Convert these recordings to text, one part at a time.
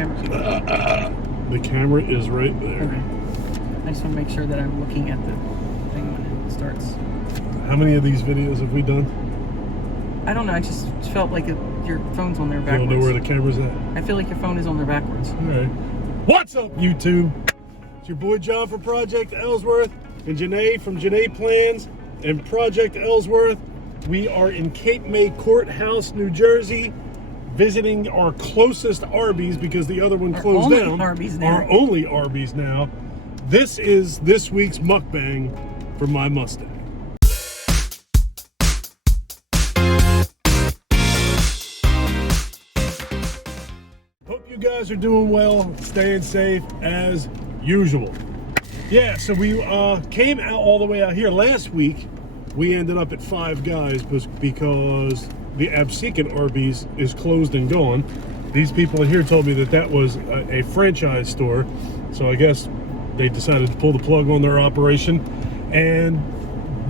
camera? The camera is right there. Okay. I just want to make sure that I'm looking at the thing when it starts. How many of these videos have we done? I don't know. I just felt like your phone's on there You backwards. don't know where the camera's at? I feel like your phone is on there backwards. All right. What's up, YouTube? It's your boy John from Project Ellsworth and Janae from Janae Plans and Project Ellsworth. We are in Cape May Courthouse, New Jersey, visiting our closest Arby's because the other one closed down. Our only Arby's now. This is this week's mukbang for my Mustang. Hope you guys are doing well, staying safe as usual. Yeah, so we came out all the way out here. Last week, we ended up at Five Guys because the Absecon Arbys is closed and gone. These people in here told me that that was a franchise store, so I guess they decided to pull the plug on their operation, and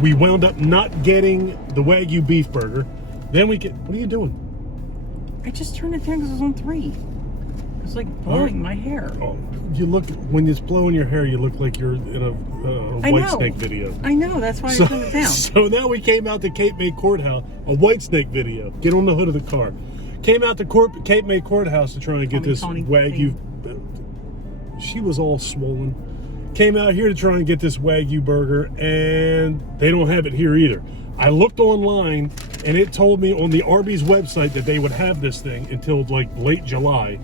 we wound up not getting the Wagyu beef burger. Then we get, what are you doing? I just turned it down because it was on 3. It's like blowing my hair. Oh, you look, when it's blowing your hair, you look like you're in a Whitesnake video. I know, that's why I turned it down. So now we came out to Cape May Courthouse, a Whitesnake video. Get on the hood of the car. Came out to Cape May Courthouse to try and get this Wagyu. She was all swollen. Came out here to try and get this Wagyu burger, and they don't have it here either. I looked online, and it told me on the Arby's website that they would have this thing until like late July.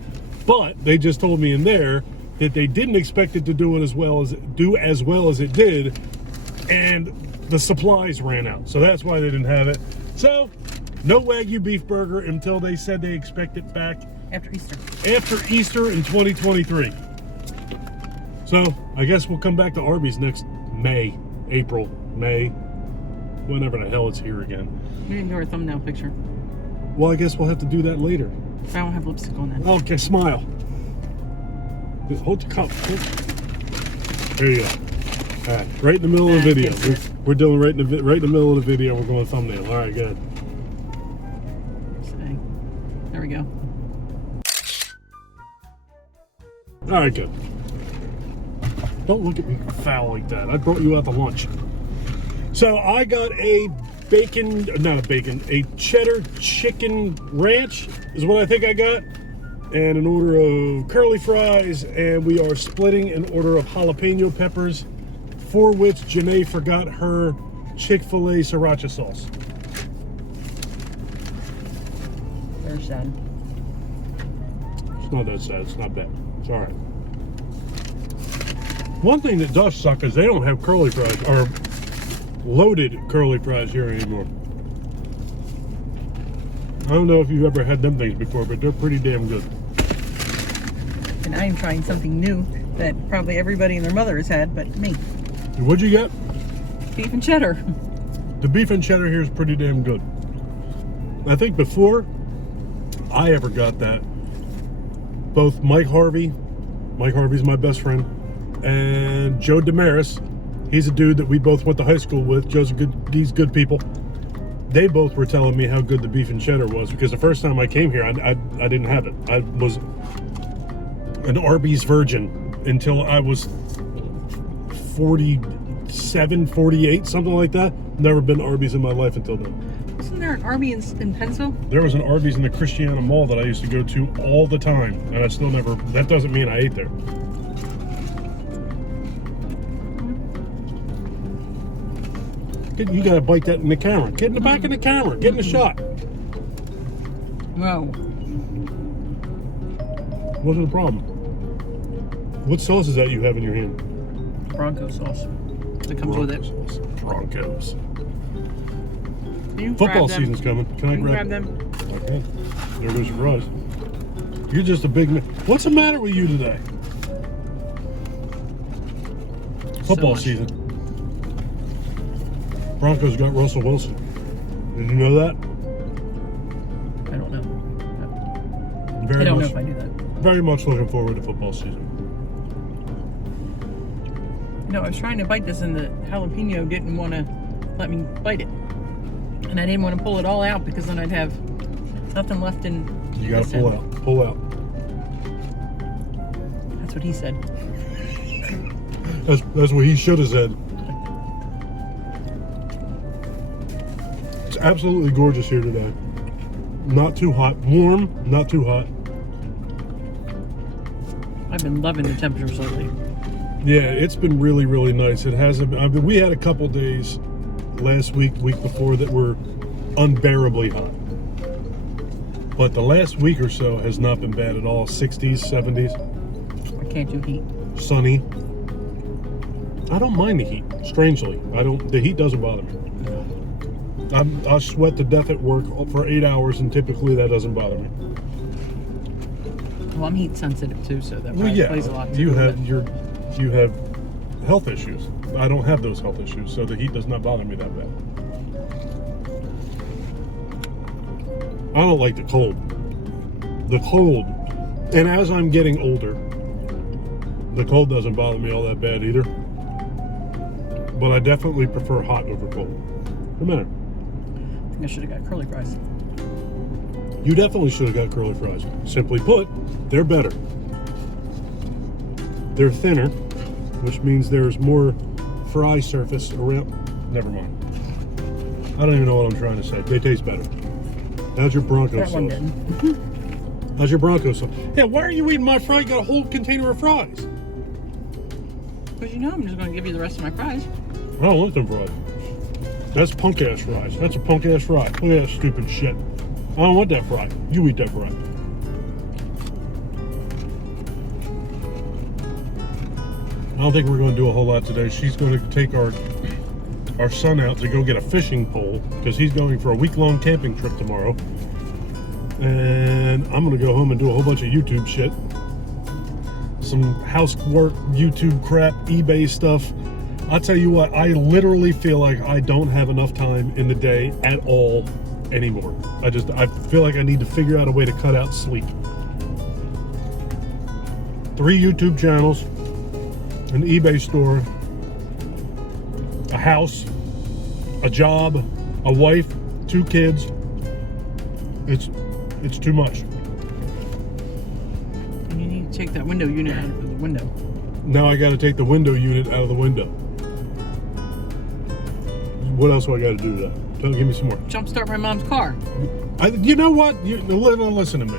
But they just told me in there that they didn't expect it to do as well as it did, and the supplies ran out. So that's why they didn't have it. So no Wagyu beef burger until they said they expect it back after Easter. After Easter in 2023. So I guess we'll come back to Arby's next April, May, whenever the hell it's here again. We didn't do our thumbnail picture. Well, I guess we'll have to do that later. I don't have lipstick on that. Okay, smile. Hold the cup. There you go. All right, right in the middle of the video. We're doing right in the middle of the video. We're going thumbnail. All right, good. There we go. All right, good. Don't look at me foul like that. I brought you out to lunch. So I got a cheddar chicken ranch is what I think I got, and an order of curly fries, and we are splitting an order of jalapeno peppers, for which Janae forgot her Chick-fil-A sriracha sauce. Very sad. It's not that sad. It's not bad. It's all right. One thing that does suck is they don't have curly fries, or loaded curly fries here anymore. I don't know if you've ever had them things before, but they're pretty damn good. And I am trying something new that probably everybody and their mother has had, but me. And what'd you get? Beef and cheddar. The beef and cheddar here is pretty damn good. I think before I ever got that, both Mike Harvey's my best friend, and Joe Damaris, he's a dude that we both went to high school with. These good people. They both were telling me how good the beef and cheddar was, because the first time I came here, I didn't have it. I was an Arby's virgin until I was 47, 48, something like that. Never been to Arby's in my life until then. Wasn't there an Arby in Pennsville? There was an Arby's in the Christiana Mall that I used to go to all the time, and I still never, that doesn't mean I ate there. You gotta bite that in the camera. Get in the back of the camera. Get in the shot. Whoa. What's the problem? What sauce is that you have in your hand? Bronco sauce. That comes with it. Sauce. Broncos. Football season's coming. Can I grab them? Okay. There goes your fries. You're just a big man. What's the matter with you today? Football season. Broncos got Russell Wilson. Did you know that? I don't know. I don't know if I knew that. Very much looking forward to football season. No, I was trying to bite this, and the jalapeno didn't want to let me bite it. And I didn't want to pull it all out, because then I'd have nothing left in. You got to pull out. Pull out. what he said. That's what he should have said. It's absolutely gorgeous here today. Not too hot. Warm, not too hot. I've been loving the temperatures lately. Yeah, it's been really, really nice. It hasn't. I mean, we had a couple days last week before that were unbearably hot. But the last week or so has not been bad at all. 60s, 70s. I can't do heat. Sunny. I don't mind the heat. Strangely, I don't. The heat doesn't bother me. I sweat to death at work for 8 hours, and typically that doesn't bother me. Well, I'm heat sensitive too, so that plays a lot. You have health issues. I don't have those health issues, so the heat does not bother me that bad. I don't like the cold. The cold, and as I'm getting older, the cold doesn't bother me all that bad either. But I definitely prefer hot over cold. No matter. I think I should have got curly fries. You definitely should have got curly fries. Simply put, they're better. They're thinner, which means there's more fry surface around. Never mind. I don't even know what I'm trying to say. They taste better. How's your Bronco sauce? That one didn't. How's your Bronco sauce? Yeah, why are you eating my fry? You got a whole container of fries. Because you know I'm just going to give you the rest of my fries. I don't want them fries. That's punk ass fries. That's a punk ass fry. Look at that stupid shit. I don't want that fry. You eat that fry. I don't think we're going to do a whole lot today. She's going to take our son out to go get a fishing pole because he's going for a week-long camping trip tomorrow. And I'm going to go home and do a whole bunch of YouTube shit. Some housework, YouTube crap, eBay stuff. I'll tell you what, I literally feel like I don't have enough time in the day at all anymore. I feel like I need to figure out a way to cut out sleep. 3 YouTube channels, an eBay store, a house, a job, a wife, 2 kids. It's too much. And you need to take that window unit out of the window. Now I got to take the window unit out of the window. What else do I got to do to that? Give me some more. Jumpstart my mom's car. You know what? Listen to me.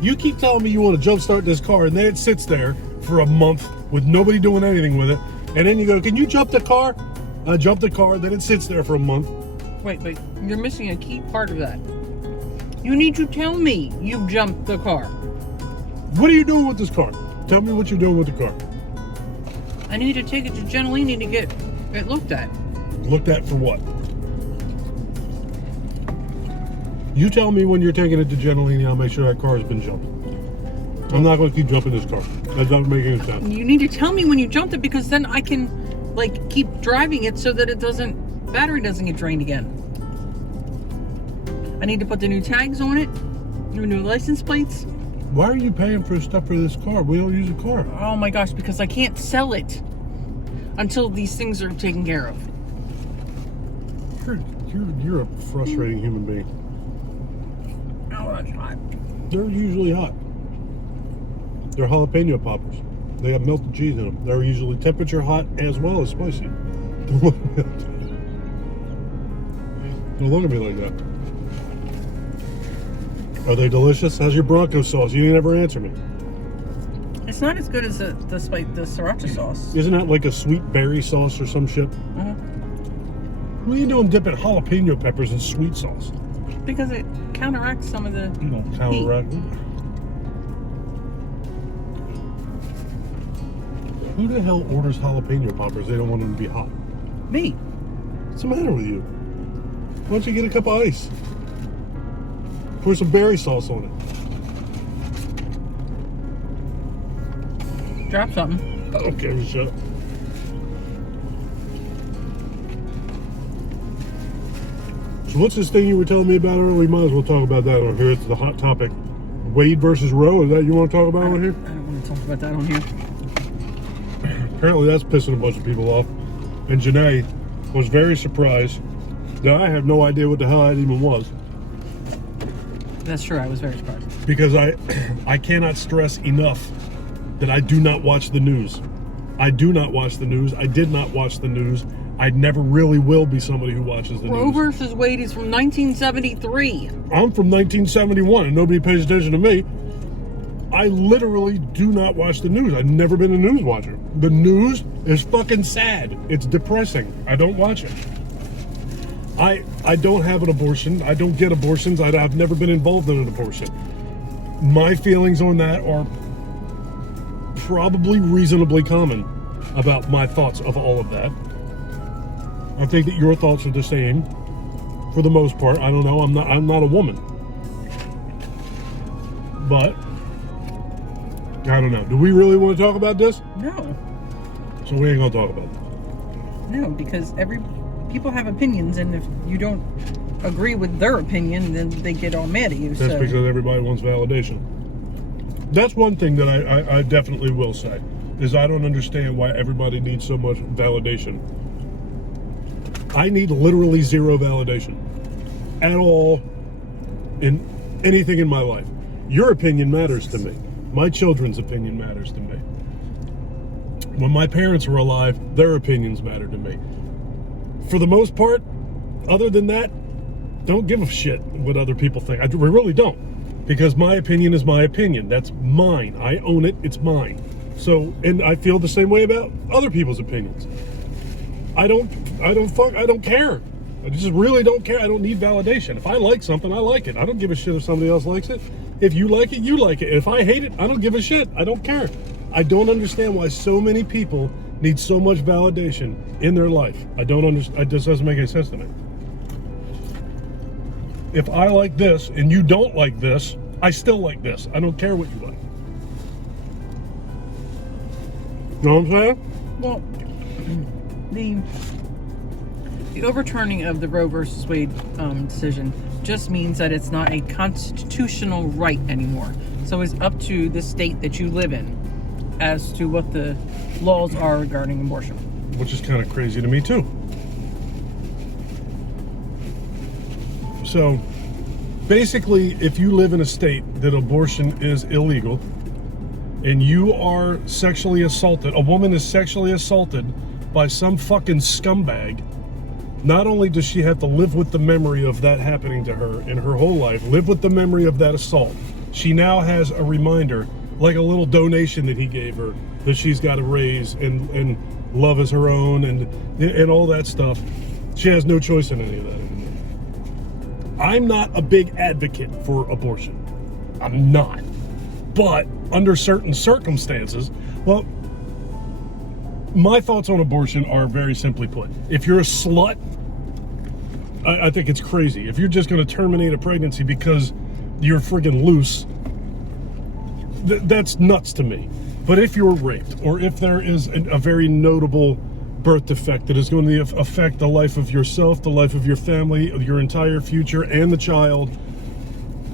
You keep telling me you want to jumpstart this car, and then it sits there for a month with nobody doing anything with it. And then you go, can you jump the car? I jump the car, then it sits there for a month. Wait, you're missing a key part of that. You need to tell me you've jumped the car. What are you doing with this car? Tell me what you're doing with the car. I need to take it to Gentilini to get it looked at. Looked at for what? You tell me when you're taking it to Gentilini, I'll make sure that car has been jumped. I'm not going to keep jumping this car. That doesn't make any sense. You need to tell me when you jumped it because then I can, keep driving it so that battery doesn't get drained again. I need to put the new tags on it, new license plates. Why are you paying for stuff for this car? We don't use a car. Oh my gosh, because I can't sell it until these things are taken care of. You're a frustrating human being. Oh, that's hot. They're usually hot. They're jalapeno poppers. They have melted cheese in them. They're usually temperature hot as well as spicy. Don't look at me like that. Are they delicious? How's your Bronco sauce? You didn't ever answer me. It's not as good as the sriracha sauce. Isn't that like a sweet berry sauce or some shit? Uh-huh. What are you doing dipping jalapeno peppers in sweet sauce? Because it counteracts some of the counteract. heat. Who the hell orders jalapeno poppers? They don't want them to be hot. Me. What's the matter with you? Why don't you get a cup of ice? Pour some berry sauce on it. Drop something. I don't give a shit. So what's this thing you were telling me about earlier? We might as well talk about that on here. It's the hot topic. Wade versus Roe. Is that you want to talk about on here? I don't want to talk about that on here. Apparently that's pissing a bunch of people off. And Janae was very surprised that I have no idea what the hell that even was. That's true. I was very surprised. Because I cannot stress enough that I do not watch the news. I do not watch the news. I did not watch the news. I never really will be somebody who watches the Roe news. versus Wade is from 1973. I'm from 1971 and nobody pays attention to me. I literally do not watch the news. I've never been a news watcher. The news is fucking sad. It's depressing. I don't watch it. I don't have an abortion. I don't get abortions. I've never been involved in an abortion. My feelings on that are probably reasonably common about my thoughts of all of that. I think that your thoughts are the same for the most part. I don't know. I'm not a woman. But I don't know. Do we really want to talk about this? No. So we ain't gonna talk about it. No, because people have opinions, and if you don't agree with their opinion, then they get all mad at you. That's because everybody wants validation. That's one thing that I definitely will say, is I don't understand why everybody needs so much validation. I need literally zero validation at all in anything in my life. Your opinion matters to me. My children's opinion matters to me. When my parents were alive, their opinions mattered to me. For the most part, other than that, don't give a shit what other people think. I really don't. Because my opinion is my opinion. That's mine. I own it. It's mine. So, and I feel the same way about other people's opinions. I don't care. I just really don't care. I don't need validation. If I like something, I like it. I don't give a shit if somebody else likes it. If you like it, you like it. If I hate it, I don't give a shit. I don't care. I don't understand why so many people need so much validation in their life. I don't understand. It just doesn't make any sense to me. If I like this and you don't like this, I still like this. I don't care what you like. You know what I'm saying? Well, the overturning of the Roe versus Wade decision just means that it's not a constitutional right anymore. So it's up to the state that you live in as to what the laws are regarding abortion. Which is kind of crazy to me too. So basically, if you live in a state that abortion is illegal and you are sexually assaulted, a woman is sexually assaulted by some fucking scumbag, not only does she have to live with the memory of that happening to her in her whole life, live with the memory of that assault, she now has a reminder, like a little donation that he gave her, that she's got to raise and love as her own and all that stuff. She has no choice in any of that anymore. I'm not a big advocate for abortion. I'm not. But under certain circumstances, well, my thoughts on abortion are very simply put. If you're a slut, I think it's crazy. If you're just going to terminate a pregnancy because you're friggin' loose, that's nuts to me. But if you're raped, or if there is a very notable birth defect that is going to affect the life of yourself, the life of your family, your entire future, and the child,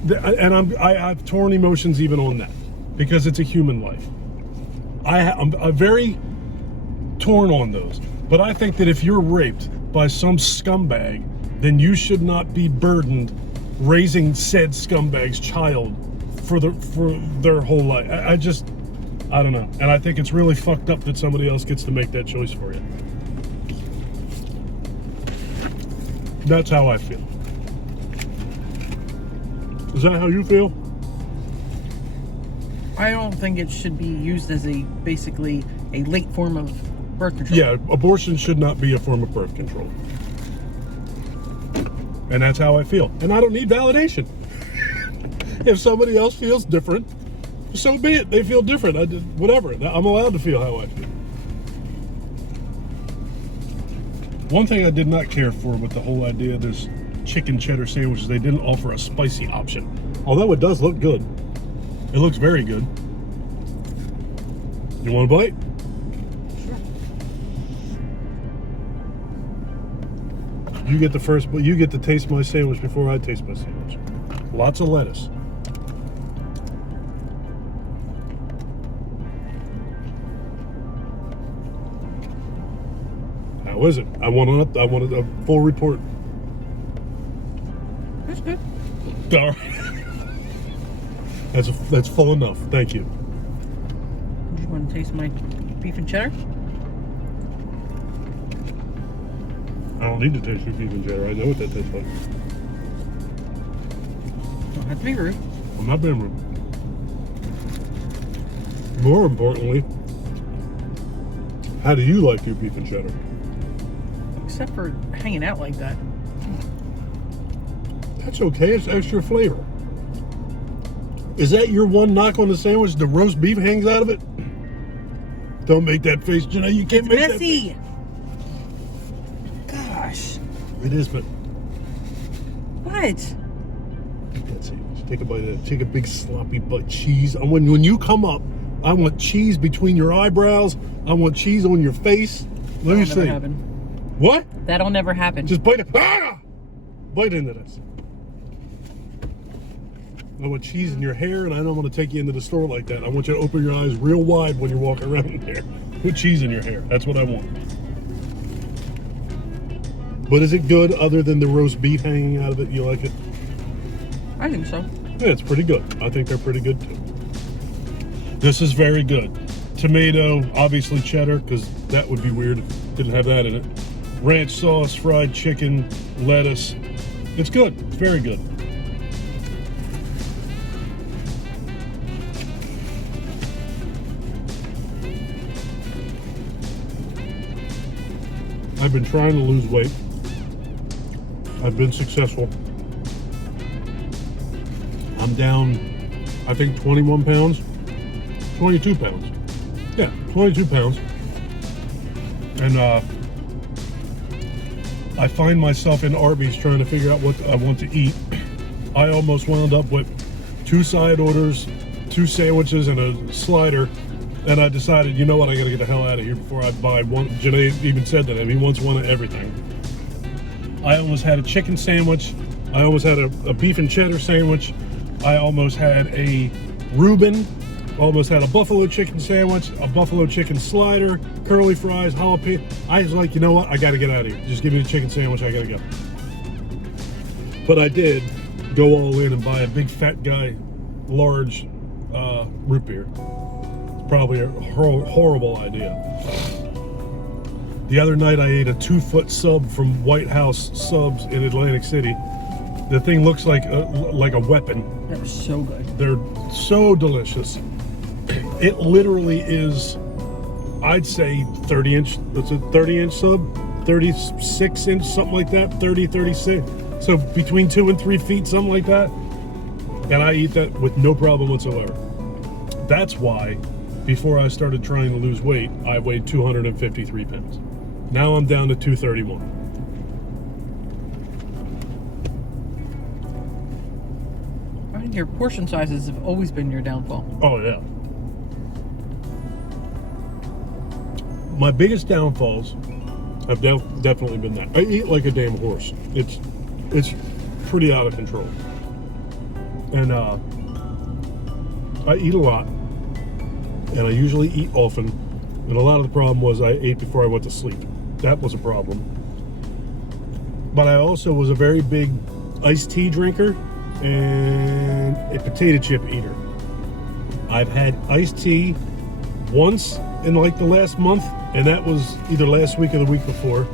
and I have torn emotions even on that, because it's a human life. I'm very torn on those. But I think that if you're raped by some scumbag, then you should not be burdened raising said scumbag's child for their whole life. I don't know. And I think it's really fucked up that somebody else gets to make that choice for you. That's how I feel. Is that how you feel? I don't think it should be used as basically a late form of birth control. Yeah, abortion should not be a form of birth control. And that's how I feel. And I don't need validation. If somebody else feels different, so be it. They feel different. Whatever. I'm allowed to feel how I feel. One thing I did not care for with the whole idea of this chicken cheddar sandwiches, they didn't offer a spicy option. Although it does look good. It looks very good. You want a bite? You get the first, but you get to taste my sandwich before I taste my sandwich. Lots of lettuce. How is it? I wanted a full report. That's good. All right. That's full enough. Thank you. Did Want to taste my beef and cheddar? I don't need to taste your beef and cheddar. I know what that tastes like. Don't have to be rude. I'm not being rude. More importantly, how do you like your beef and cheddar? Except for hanging out like that. That's okay. It's extra flavor. Is that your one knock on the sandwich? The roast beef hangs out of it? Don't make that face, Jenna. You can't make Messy. that face. Gosh. It is, but What? let's see. Just take a bite of that. Take a big sloppy bite. Cheese. And when you come up, I want cheese between your eyebrows. I want cheese on your face. Let me That'll never see. happen. What? That'll never happen. Just bite it. Ah! Bite into this. I want cheese in your hair, and I don't want to take you into the store like that. I want you to open your eyes real wide when you're walking around in there. Put cheese in your hair. That's what I want. But is it good other than the roast beef hanging out of it? You like it? I think so. Yeah, it's pretty good. I think they're pretty good too. This is very good. Tomato, obviously cheddar, because that would be weird if it didn't have that in it. Ranch sauce, fried chicken, lettuce. It's good. It's very good. I've been trying to lose weight. I've been successful. I'm down, I think, 21 pounds. 22 pounds. Yeah, 22 pounds. And I find myself in Arby's trying to figure out what I want to eat. I almost wound up with 2 side orders, 2 sandwiches, and a slider. And I decided, you know what, I gotta get the hell out of here before I buy one. Janae even said that, he wants one of everything. I almost had a chicken sandwich. I almost had a beef and cheddar sandwich. I almost had a Reuben. Almost had a buffalo chicken sandwich, a buffalo chicken slider, curly fries, jalapeno. I was like, you know what, I gotta get out of here. Just give me the chicken sandwich, I gotta go. But I did go all in and buy a big fat guy, large root beer. Probably a horrible idea. The other night I ate a 2-foot sub from White House Subs in Atlantic City. The thing looks like a weapon. That was so good. They're so delicious. It literally is, I'd say 30 inch. That's a 30-inch sub, 36-inch, something like that. 30, 36. So between 2 and 3 feet, something like that. And I eat that with no problem whatsoever. That's why, before I started trying to lose weight, I weighed 253 pounds. Now I'm down to 231. I think your portion sizes have always been your downfall. Oh, yeah. My biggest downfalls have definitely been that. I eat like a damn horse. It's pretty out of control. And I eat a lot. And I usually eat often. And a lot of the problem was I ate before I went to sleep. That was a problem. But I also was a very big iced tea drinker and a potato chip eater. I've had iced tea once in like the last month, and that was either last week or the week before.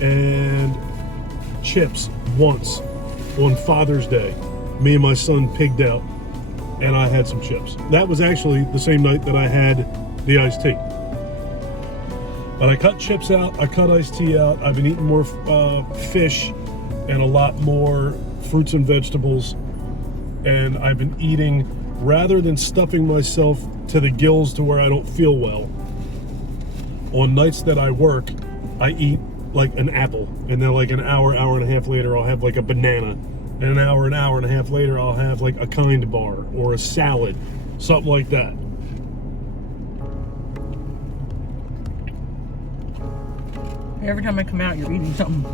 And chips once on Father's Day. Me and my son pigged out, and I had some chips. That was actually the same night that I had the iced tea. But I cut chips out, I cut iced tea out. I've been eating more fish and a lot more fruits and vegetables. And I've been eating, rather than stuffing myself to the gills to where I don't feel well, on nights that I work, I eat like an apple. And then like an hour, hour and a half later, I'll have like a banana. And an hour and a half later, I'll have like a Kind bar or a salad, something like that. Every time I come out, you're eating something.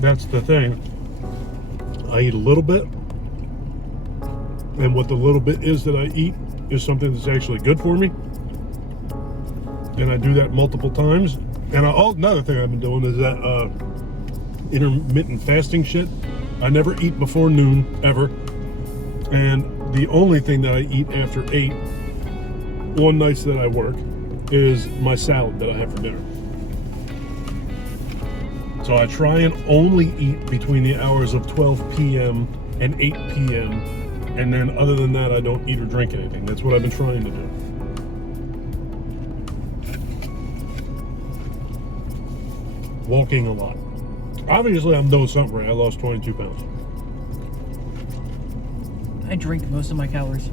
That's the thing. I eat a little bit, and what the little bit is that I eat is something that's actually good for me. And I do that multiple times. And another thing I've been doing is that intermittent fasting shit. I never eat before noon, ever. And the only thing that I eat after 8 on nights that I work is my salad that I have for dinner. So I try and only eat between the hours of 12 p.m. and 8 p.m. And then other than that, I don't eat or drink anything. That's what I've been trying to do. Walking a lot. Obviously, I'm doing something right. I lost 22 pounds. I drink most of my calories.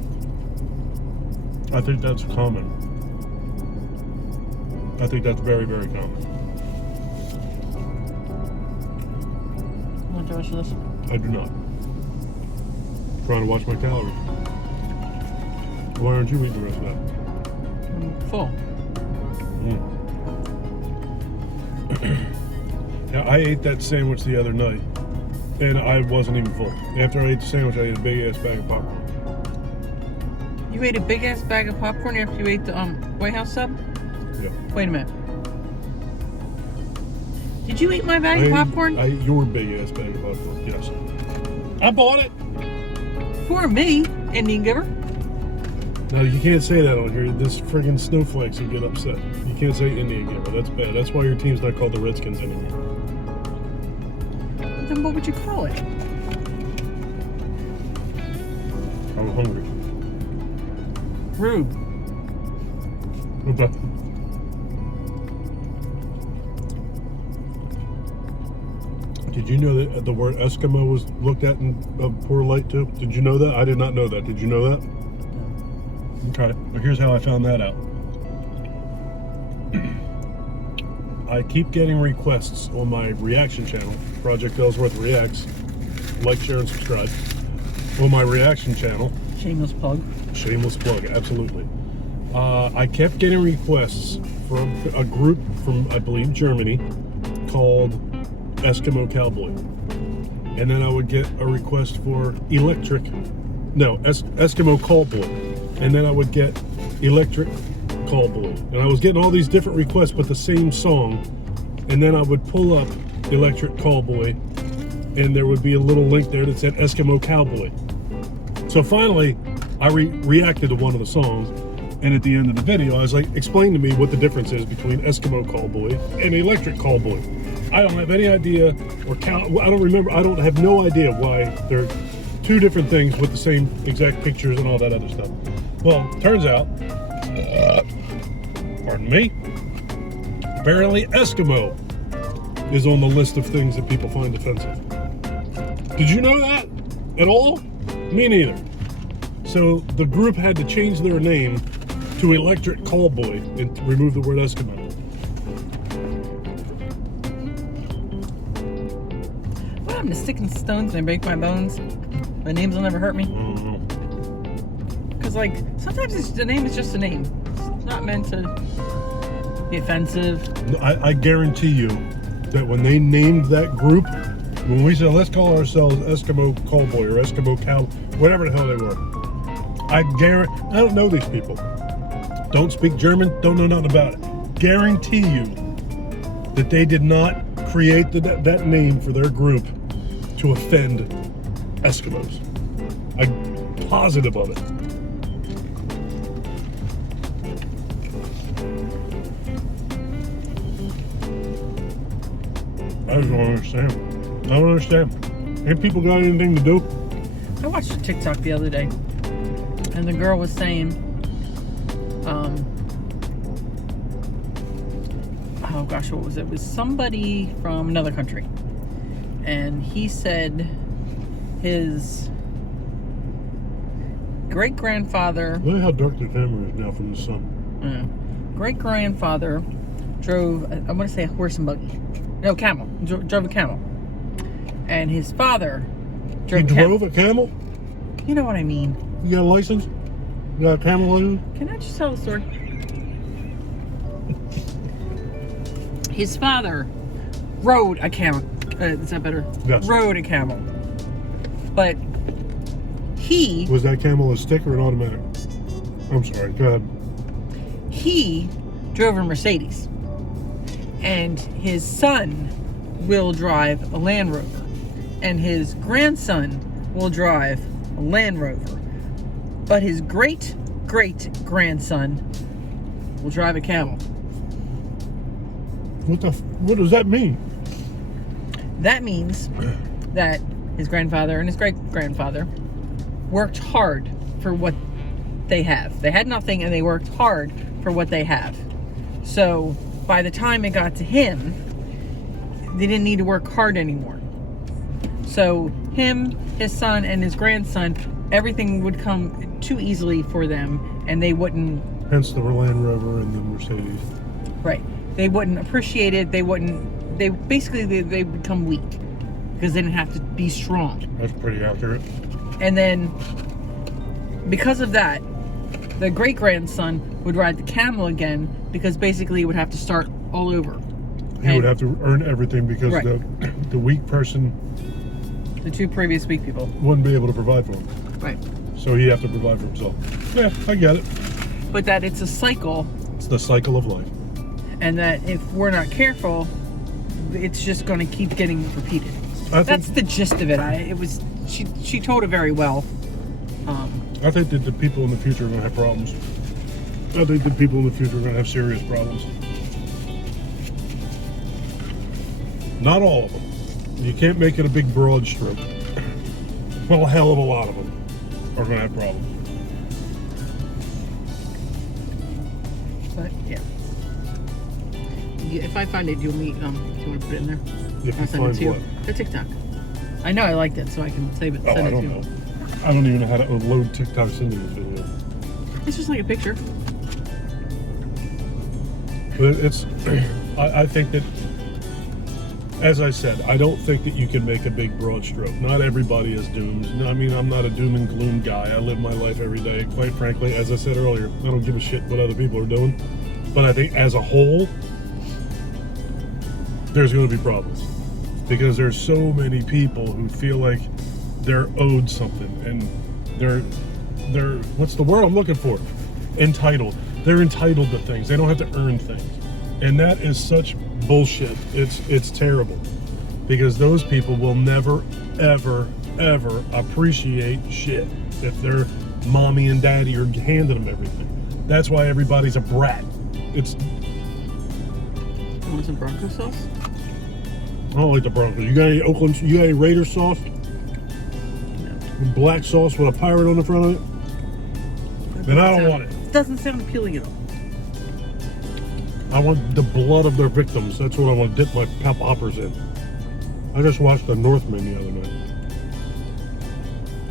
I think that's common. I think that's very, very common. Want the rest of this? I do not. Trying to watch my calories. Why aren't you eating the rest of that? I'm full. Yeah, I ate that sandwich the other night, and I wasn't even full. After I ate the sandwich, I ate a big-ass bag of popcorn. You ate a big-ass bag of popcorn after you ate the White House sub? Yeah. Wait a minute. Did you eat my bag of popcorn? I ate your big-ass bag of popcorn, yes. I bought it! For me, Indian giver. Now, you can't say that on here. This friggin' snowflakes will get upset. You can't say Indian giver. That's bad. That's why your team's not called the Redskins anymore. Then what would you call it? I'm hungry. Rude. Okay. Did you know that the word Eskimo was looked at in a poor light too? Did you know that? I did not know that. Did you know that? Okay. Well, here's how I found that out. I keep getting requests on my reaction channel, Project Ellsworth Reacts. Like, share, and subscribe. On my reaction channel. Shameless plug. Shameless plug, absolutely. I kept getting requests from a group from, I believe, Germany called Eskimo Cowboy. And then I would get a request for Eskimo Callboy. And then I would get Electric Callboy. And I was getting all these different requests, but the same song. And then I would pull up Electric Callboy, and there would be a little link there that said Eskimo Cowboy. So finally, I reacted to one of the songs, and at the end of the video, I was like, explain to me what the difference is between Eskimo Callboy and Electric Callboy. I don't have any idea, I don't remember, I don't have no idea why they're two different things with the same exact pictures and all that other stuff. Well, turns out, pardon me, apparently Eskimo is on the list of things that people find offensive. Did you know that at all? Me neither. So the group had to change their name to Electric Callboy and remove the word Eskimo. What happened to sticking stones and break my bones? My names will never hurt me. Because, like, sometimes the name is just a name. It's not meant to be offensive. I guarantee you that when they named that group, when we said, let's call ourselves Eskimo Callboy or Eskimo Cow, whatever the hell they were, I don't know these people. Don't speak German, don't know nothing about it. Guarantee you that they did not create that name for their group to offend Eskimos. I'm positive of it. I just don't understand. I don't understand. Ain't people got anything to do? I watched a TikTok the other day, and the girl was saying, oh gosh, what was it? It was somebody from another country, and he said his great-grandfather... Look at how dark the camera is now from the sun. Great-grandfather drove, I want to say a horse and buggy. No, camel. Drove a camel. And his father drove a camel. He drove a camel? You know what I mean. You got a license? You got a camel license? Can I just tell the story? His father rode a camel. Is that better? Yes. Rode a camel. But he... Was that camel a stick or an automatic? I'm sorry, go ahead. He drove a Mercedes. And his son will drive a Land Rover. And his grandson will drive a Land Rover. But his great-great-grandson will drive a camel. What does that mean? That means that his grandfather and his great-grandfather worked hard for what they have. They had nothing and they worked hard for what they have. So by the time it got to him, they didn't need to work hard anymore. So him, his son, and his grandson, everything would come too easily for them, and they wouldn't... Hence the Land Rover and the Mercedes. Right. They wouldn't appreciate it. They wouldn't... They become weak because they didn't have to be strong. That's pretty accurate. And then, because of that, the great-grandson would ride the camel again, because basically he would have to start all over. He would have to earn everything because Right. the weak person... The two previous weak people. Wouldn't be able to provide for him. Right. So he'd have to provide for himself. Yeah, I get it. But that it's a cycle, It's the cycle of life. and that if we're not careful, it's just going to keep getting repeated. That's the gist of it. She told it very well. I think that the people in the future are going to have problems. I think the people in the future are going to have serious problems. Not all of them. You can't make it a big broad stroke. Well, a hell of a lot of them are going to have problems. But yeah. If I find it, do you want to put it in there? If you I'll send it find to you. what? The TikTok. I know I liked it, so I can save it. Oh, Send I it don't to know. you. I don't even know how to load TikToks into this video. It's just like a picture. But it's, I think that, as I said, I don't think that you can make a big broad stroke. Not everybody is doomed. I mean, I'm not a doom and gloom guy. I live my life every day. Quite frankly, as I said earlier, I don't give a shit what other people are doing. But I think as a whole, there's going to be problems. Because there's so many people who feel like they're owed something. And they're what's the word I'm looking for? Entitled. They're entitled to things. They don't have to earn things. And that is such bullshit. It's terrible. Because those people will never, ever, ever appreciate shit if their mommy and daddy are handing them everything. That's why everybody's a brat. It's... You want some Bronco sauce? I don't like the Broncos. You got any Oakland? You got any Raider sauce? No. Black sauce with a pirate on the front of it? Then I don't want it. Doesn't sound appealing at all. I want the blood of their victims. That's what I want to dip my poppers in. I just watched The Northman the other night.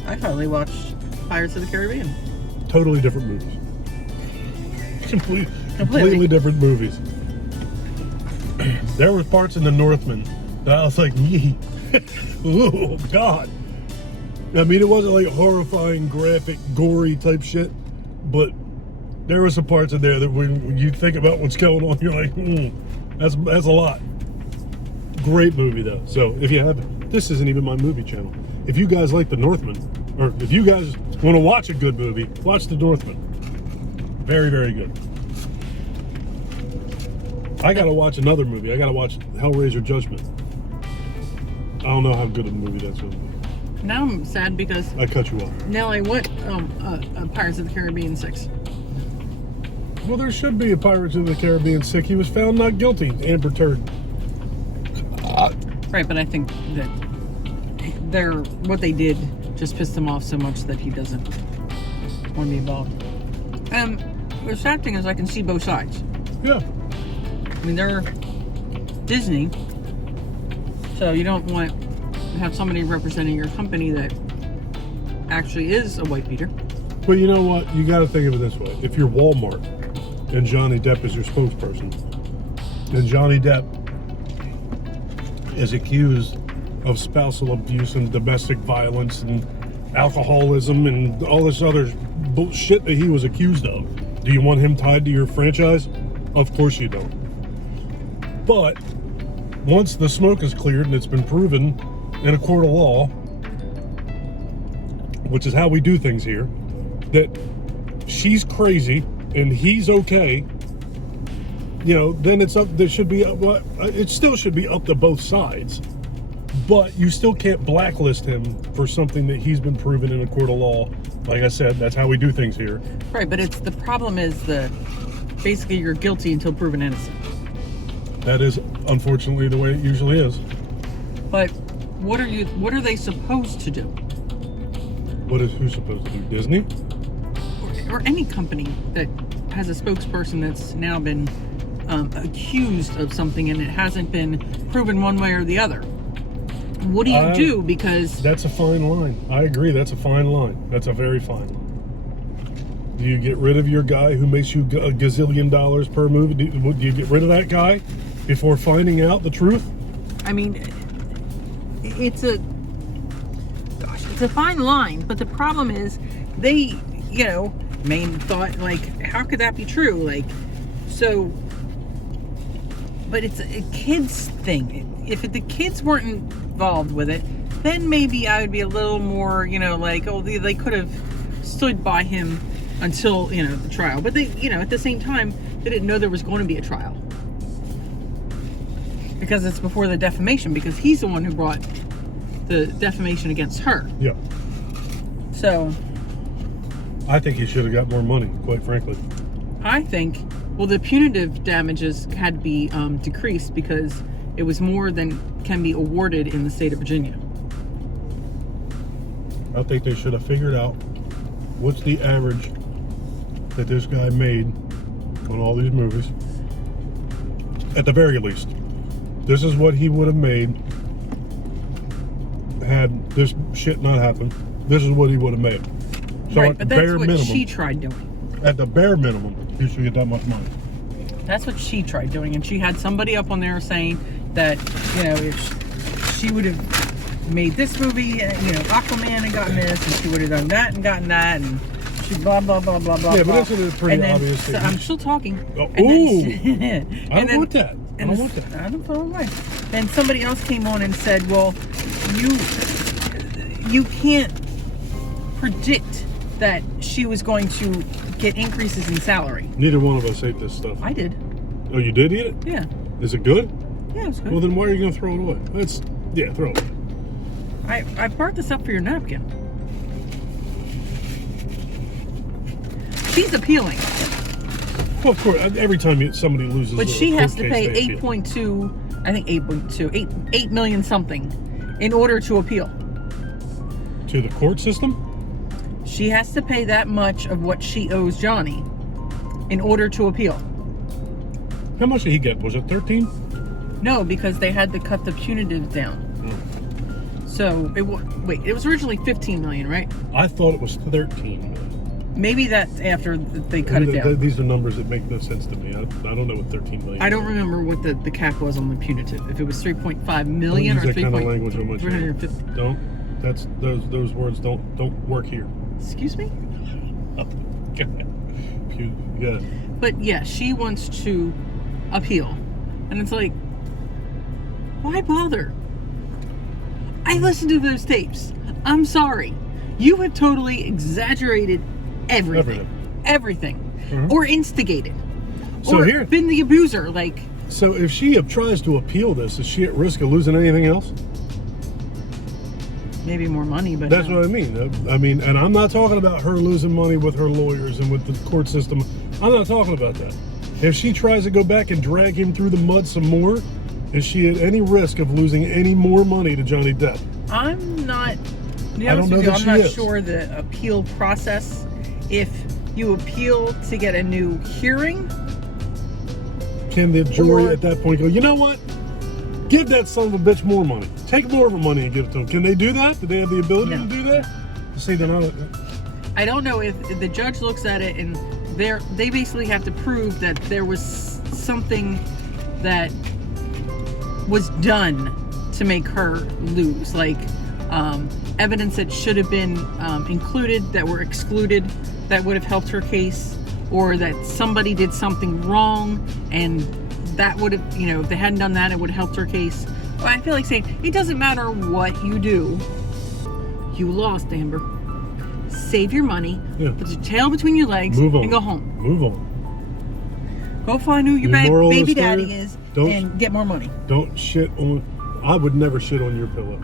I finally watched Pirates of the Caribbean. Totally different movies. Completely different movies. There were parts in The Northman that I was like, yee. Oh, God. I mean, it wasn't like horrifying, graphic, gory type shit, but there were some parts in there that when you think about what's going on, you're like, that's a lot. Great movie, though. So if you have, this isn't even my movie channel. If you guys like The Northman, or if you guys want to watch a good movie, watch The Northman. Very, very good. I gotta watch another movie. I gotta watch Hellraiser Judgment. I don't know how good of a movie that's going to be. Now I'm sad because I cut you off. now I want Pirates of the Caribbean 6. Well, there should be a Pirates of the Caribbean 6. He was found not guilty. Amber Turd. Right, but I think that what they did just pissed him off so much that he doesn't want to be involved. The sad thing is I can see both sides. Yeah. I mean, they're Disney, so you don't want to have somebody representing your company that actually is a white beater. But you know what? You got to think of it this way. If you're Walmart and Johnny Depp is your spokesperson, and Johnny Depp is accused of spousal abuse and domestic violence and alcoholism and all this other bullshit that he was accused of, do you want him tied to your franchise? Of course you don't. But once the smoke is cleared and it's been proven in a court of law, which is how we do things here, that she's crazy and he's okay, you know, then it's up. There should be it still should be up to both sides. But you still can't blacklist him for something that he's been proven in a court of law. Like I said, that's how we do things here. Right, but the problem is basically you're guilty until proven innocent. That is unfortunately the way it usually is. But what are they supposed to do? Who's supposed to do? Disney? Or any company that has a spokesperson that's now been accused of something and it hasn't been proven one way or the other. What do you do? Because that's a fine line. I agree. That's a fine line. That's a very fine line. Do you get rid of your guy who makes you a gazillion dollars per movie? Do you get rid of that guy before finding out the truth? I mean, it's a fine line, but the problem is they, main thought, like, how could that be true? Like, so, but it's a kid's thing. If the kids weren't involved with it, then maybe I would be a little more, like, oh, they could have stood by him until, the trial. But they, at the same time, they didn't know there was going to be a trial. Because it's before the defamation, because he's the one who brought the defamation against her. Yeah. So I think he should have got more money, quite frankly. I think, well, the punitive damages had to be decreased because it was more than can be awarded in the state of Virginia. I think they should have figured out what's the average that this guy made on all these movies. At the very least, this is what he would have made had this shit not happened. This is what he would have made. So right, at but the that's bare what minimum, she tried doing. At the bare minimum, he should get that much money. That's what she tried doing, and she had somebody up on there saying that, if she would have made this movie, Aquaman and gotten this, and she would have done that and gotten that, and she blah, blah, blah, blah, blah, yeah, blah. but isn't it pretty obvious? So I'm still talking. Oh, Then, I don't want that. I don't want that. I don't follow away. Then somebody else came on and said, well, you can't predict that she was going to get increases in salary. Neither one of us ate this stuff. I did. Oh, you did eat it? Yeah. Is it good? Yeah, it was good. Well, then why are you going to throw it away? Throw it away. I brought this up for your napkin. She's appealing. Well, of course, every time somebody loses, But she has to pay $8.2 8 million something in order to appeal. To the court system? She has to pay that much of what she owes Johnny in order to appeal. How much did he get? Was it 13? No, because they had to cut the punitive down. So it was originally 15 million, right? I thought it was 13. Maybe that's after they cut it down. These are numbers that make no sense to me. I don't know what 13 million. I don't remember what the cap was on the punitive. If it was 3.5 million or 3. Kind of language on my 350. Don't. That's those words don't work here. Excuse me? Yeah. But yeah, she wants to appeal. And it's like, why bother? I listened to those tapes. I'm sorry. You have totally exaggerated everything. Mm-hmm. Or instigated. So or here, been the abuser. Like, so if she tries to appeal this, is she at risk of losing anything else? maybe more money, but that's no. what I mean. I mean, and I'm not talking about her losing money with her lawyers and with the court system. I'm not talking about that. If she tries to go back and drag him through the mud some more, is she at any risk of losing any more money to Johnny Depp? I'm not. I don't know that I'm not sure the appeal process. If you appeal to get a new hearing, can the jury at that point go, you know what? Give that son of a bitch more money. Take more of her money and give it to him. Can they do that? Do they have the ability to do that? See, they're not. I don't know if the judge looks at it and they basically have to prove that there was something that was done to make her lose, like evidence that should have been included that were excluded that would have helped her case, or that somebody did something wrong and that would have, if they hadn't done that, it would have helped her case. But I feel like saying, it doesn't matter what you do. You lost, Amber. Save your money, put your tail between your legs, and go home. Move on. Go find who your baby daddy is and get more money. Don't shit on... I would never shit on your pillow.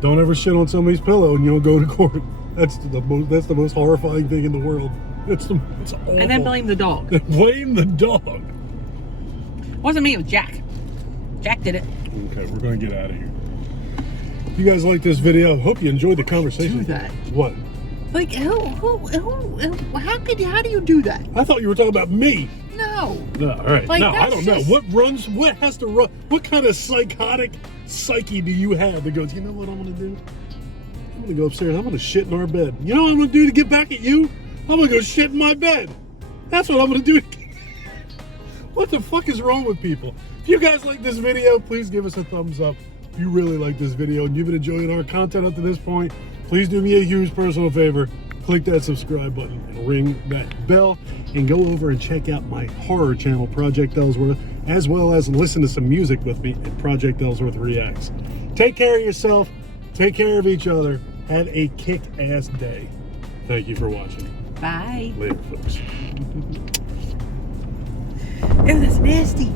Don't ever shit on somebody's pillow and you don't go to court. That's the most horrifying thing in the world. It's awful. And then blame the dog. Blame the dog. It wasn't me, it was Jack. Jack did it. Okay, we're going to get out of here. If you guys like this video, hope you enjoyed the conversation. Do that. What? Like, how do you do that? I thought you were talking about me. No. No, all right. Like, no, I don't know. just... What has to run? What kind of psychotic psyche do you have that goes, you know what I'm going to do? I'm going to go upstairs. I'm going to shit in our bed. You know what I'm going to do to get back at you? I'm going to go shit in my bed. That's what I'm going to do. What the fuck is wrong with people? If you guys like this video, please give us a thumbs up. If you really like this video and you've been enjoying our content up to this point, please do me a huge personal favor. Click that subscribe button and ring that bell and go over and check out my horror channel, Project Ellsworth, as well as listen to some music with me at Project Ellsworth Reacts. Take care of yourself. Take care of each other. Have a kick-ass day. Thank you for watching. Bye. Later, folks. Ew, that's nasty.